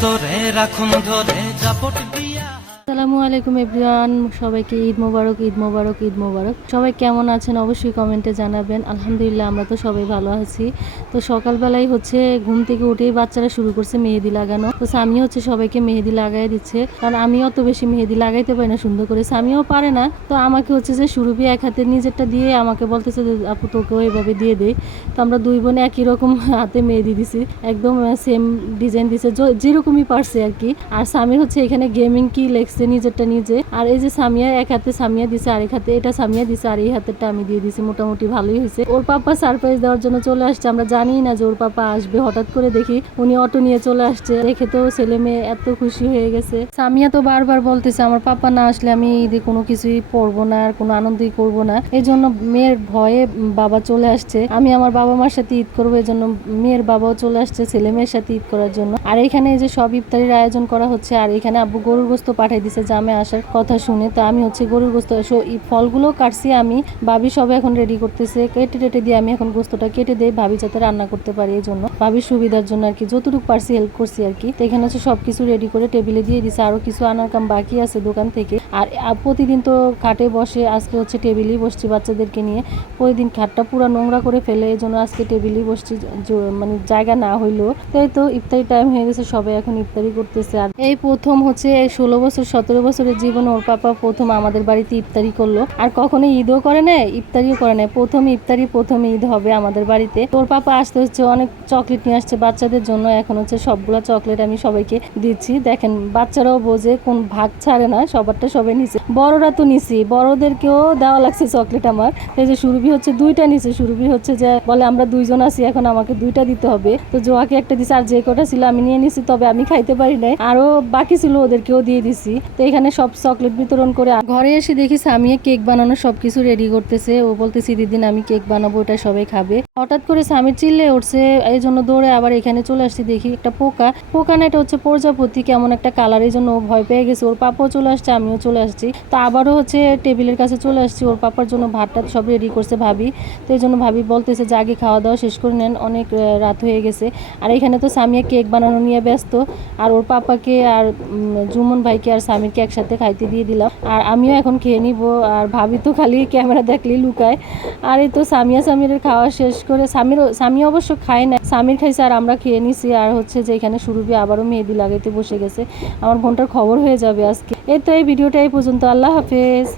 তোরে রাখুন ধরে জাপট দিয়া। আসসালামু আলাইকুম এভরিওয়ান, সবাইকে ঈদ মোবারক ঈদ মোবারক ঈদ মোবারক। সবাই কেমন আছেন অবশ্যই কমেন্টে জানাবেন। আলহামদুলিল্লাহ, আমরা তো সবাই ভালো আছি। তো সকালবেলায় হচ্ছে ঘুম থেকে উঠেই বাচ্চারা শুরু করছে মেহেদি লাগানো। তো স্বামী হচ্ছে সবাইকে মেহেদি লাগাই দিচ্ছে। কারণ আমি অত বেশি মেহেদি লাগাইতে পারি না, সুন্দর করে। স্বামীও পারে না। তো আমাকে হচ্ছে যে সুরভি এক হাতে নিজেরটা দিয়ে আমাকে বলতেছে যে, আপু, তোকেও এইভাবে দিয়ে দেই তো আমরা দুই বোনে একই রকম হাতে মেহেদি দিছি। একদম সেম ডিজাইন দিছে। যেরকমই পারছে আর কি। আর স্বামীর হচ্ছে এখানে গেমিং কি লেখছে নিজেরটা নিজে। আর এই যে সামিয়া, এক হাতে সামিয়া দিছে, আরেক হাতে এটা সামিয়া দিছে, আর এই হাতেরটা আমি দিয়ে দিছি, মোটামুটি ভালোই হয়েছে। ওর পাপা সারপ্রাইজ দেওয়ার জন্য চলে আসছে, আমরা জানি না যে ওর পাপা আসবে। হঠাৎ করে দেখি উনি অটো নিয়ে চলে আসছে। দেখে তো ছেলে মেয়ে এত খুশি হয়ে গেছে। সামিয়া তো বারবার বলতেছে, আমার পাপা না আসলে আমি ঈদে কোনো কিছুই পড়ব না, আর কোনো আনন্দই করব না। এই জন্য মেয়ের ভয়ে বাবা চলে আসছে। আমি আমার বাবা মার সাথে ঈদ করব এই জন্য মেয়ের বাবাও চলে আসছে ছেলে মেয়ের সাথে ঈদ করার জন্য। আর এখানে যে সব ইফতারির আয়োজন করা হচ্ছে, আর এখানে আব্বু গরুর গোস্ত পাঠাই দিছে জামে আসার কথা শুনে, তো আমি হচ্ছে গরুর গোস্ত এই ফলগুলো কাটছি আমি, ভাবি সব এখন রেডি করতেছে, কেটে টেটে দিয়ে আমি এখন গোস্তটা কেটে দেই ভাবি যাতে রান্না করতে পারি এই জন্য ভাবির সুবিধার জন্য আর কি, যতটুকু পারছি হেল্প করছি আর কি। তো এখানে হচ্ছে সবকিছু রেডি করে টেবিলে দিয়ে দিছে, আরও কিছু আনার কাম বাকি আছে দোকান থেকে। আর প্রতিদিন তো খাটে বসে আজকে হচ্ছে টেবিলেই বসছি বাচ্চাদেরকে নিয়ে। প্রতিদিন খাটটা পুরো নোংরা করে ফেলে এই জন্য আজকে টেবিলেই বসছি মানে জায়গা না হইলেও। তাই তো ইফতারি টাইম হয়ে গেছে, সবাই এখন ইফতারি করতেছে। আর এই প্রথম হচ্ছে ষোলো বছর সতেরো বছরের জীবনে ওর পাপা প্রথম আমাদের বাড়িতে ইফতারি করল। আর কখনো ঈদও করে না ইফতারিও করে না প্রথম ইফতারি, প্রথম ঈদ হবে আমাদের বাড়িতে। তোর পাপা আসতে হচ্ছে, অনেক চকলেট নিয়ে আসছে বাচ্চাদের জন্য। এখন হচ্ছে সবগুলা চকলেট আমি সবাইকে দিচ্ছি। দেখেন, বাচ্চারাও বোঝে, কোন ভাগ ছাড়ে না, সবারটা সবাই নিছে। বড়রা তো নিছি, বড়দেরকেও দেওয়া লাগছে চকলেট আমার। এই যে সুরভি হচ্ছে দুইটা নিছে। সুরভি হচ্ছে যে, বলে, আমরা দুইজন আছি, এখন আমাকে দুইটা দিতে হবে। তো জোয়াকে একটা দিছে, আর যে কটা ছিল আমি নিয়ে নিছি, তবে আমি খাইতে পারি নাই। আরও বাকি ছিল ওদেরকেও দিয়ে দিছি। তো এখানে সব চকলেট বিতরণ করে ঘরে এসে দেখি সামিয়ে কেক বানানো সবকিছু রেডি করতেছে। ও বলতেছি দিদিন আমি কেক বানাবো, এটা সবাই খাবে। হঠাৎ করে স্বামীর চিল্লে উঠছে, এই জন্য দৌড়ে আবার এখানে চলে আসছি। দেখি একটা পোকা। পোকা না, এটা হচ্ছে প্রজাপতি, কেমন একটা কালার এই জন্য ও ভয় পেয়ে গেছে। ওর পাপাও চলে আসছে, আমিও চলে আসছি। তো আবারও হচ্ছে টেবিলের কাছে চলে আসছি। ওর পাপার জন্য ভাতটা সব রেডি করছে ভাবি। তো এই জন্য ভাবি বলতেছে, যে আগে খাওয়া দাওয়া শেষ করে নেন, অনেক রাত হয়ে গেছে। আর এখানে তো সামিয়া কেক বানানো নিয়ে ব্যস্ত। আর ওর পাপাকে আর জুমন ভাইকে আর স্বামীরকে একসাথে খাইতে দিয়ে দিলাম। আর আমিও এখন খেয়ে নিব। আর ভাবি তো খালি ক্যামেরা দেখলেই লুকায়। আর এই তো সামিয়া সামিরের খাওয়া শেষ করে স্বামীর স্বামী অবশ্য খায় না। স্বামীর খাইছে আর আমরা খেয়ে নিছি। আর হচ্ছে যে এখানে সুরভি আবারও মেহেদি লাগাইতে বসে গেছে। আমার বোনটার খবর হয়ে যাবে আজকে। এই তো এই ভিডিওটা এই পর্যন্ত। আল্লাহ হাফেজ।